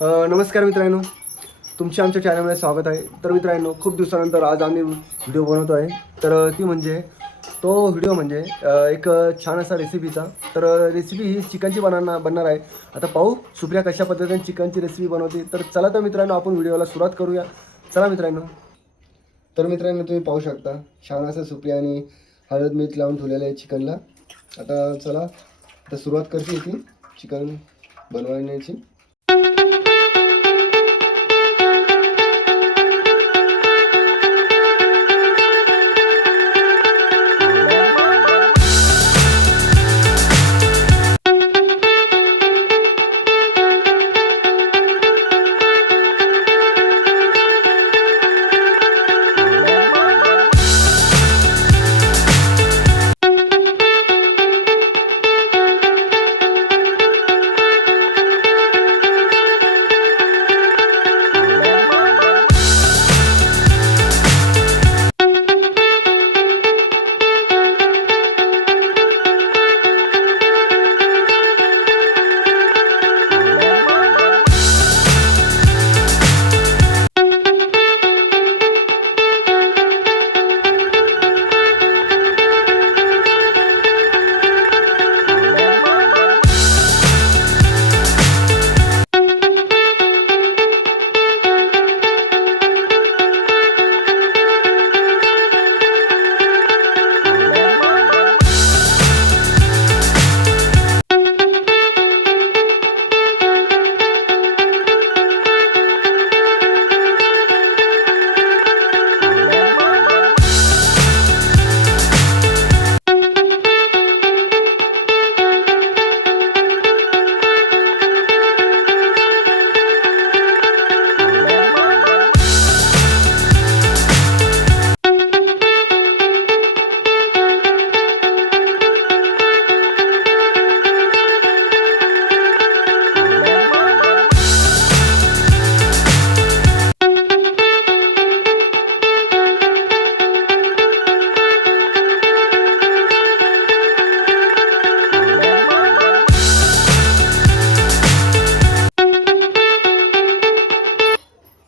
नमस्कार मित्रांनो, तुमच्या आमच्या चॅनलमध्ये स्वागत आहे. तर मित्रांनो, खूप दिवसानंतर आज आम्ही व्हिडिओ बनवतो आहे. तर ती म्हणजे तो व्हिडिओ म्हणजे एक छान असा रेसिपीचा. तर रेसिपी ही चिकनची बनणार आहे. आता पाहू सुप्रिया कशा पद्धतीने चिकनची रेसिपी बनवते. तर चला तर मित्रांनो, आपण व्हिडिओला सुरुवात करूया. चला मित्रांनो. तर मित्रांनो, तुम्ही पाहू शकता छान असं सुप्रियाने हळद मीठ लावून ठेवलेलं आहे चिकनला. आता चला आता सुरुवात करते ती चिकन बनवण्याची.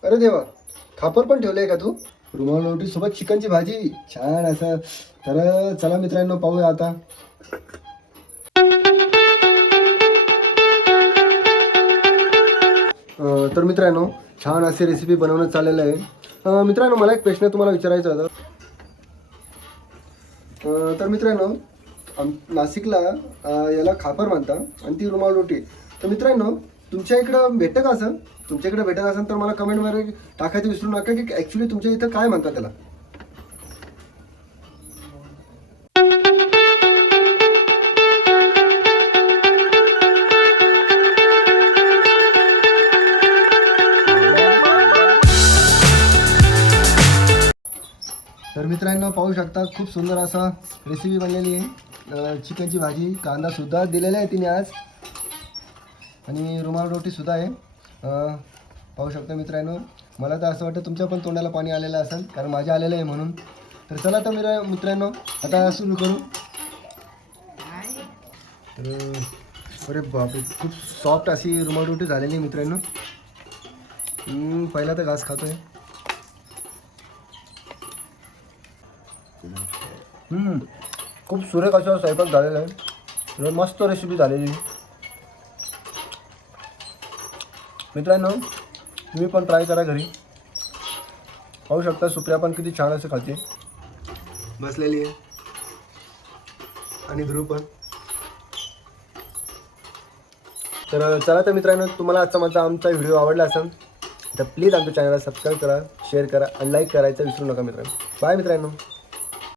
अरे देवा, खापर पण ठेवलंय का तू? रुमाल रोटी सोबत चिकनची भाजी, छान असं. तर चला मित्रांनो, पाहूया आता. तर मित्रांनो, छान अशी रेसिपी बनवणं चाललेलं आहे. मित्रांनो, मला एक प्रश्न तुम्हाला विचारायचा होता. तर मित्रांनो, नाशिकला याला खापर म्हणतात आणि ती रुमाल रोटी. तर मित्रांनो, तुमच्या इकडं भेटतं का असं? तुमच्याकडे भेटत असेल तर मला कमेंटमध्ये टाकायचं विसरू नका की ॲक्च्युली तुमच्या इथं काय म्हणतात त्याला. तर मित्रांनो, पाहू शकता खूप सुंदर असा रेसिपी बनलेली आहे. चिकनची भाजी, कांदासुद्धा दिलेला आहे तिने आज, आणि रुमाल रोटीसुद्धा आहे. पाहू शकता मित्रांनो, मला तर असं वाटतं तुमच्या पण तोंडाला पाणी आलेलं असेल, कारण माझ्या आलेलं आहे म्हणून. तर चला तर मित्रांनो, आता सुरू करू. तर अरे बापरे, खूप सॉफ्ट अशी रुमाल रोटी झालेली आहे मित्रांनो. पहिला तर घास खातोय. खूप सुरेख असा स्वयंपाक झालेला आहे. मस्त रेसिपी झालेली मित्रांनो, तुम्ही पण ट्राय करा घरी. पाहू शकता सुप्रिया पण किती छान असं खाते बसलेली आहे, आणि ध्रुव पण. तर चला तर मित्रांनो, तुम्हाला आमचा व्हिडिओ आवडला असेल तर प्लीज आमच्या चॅनलला सबस्क्राईब करा, शेअर करा आणि लाईक करायचं विसरू नका मित्रांनो. बाय मित्रांनो.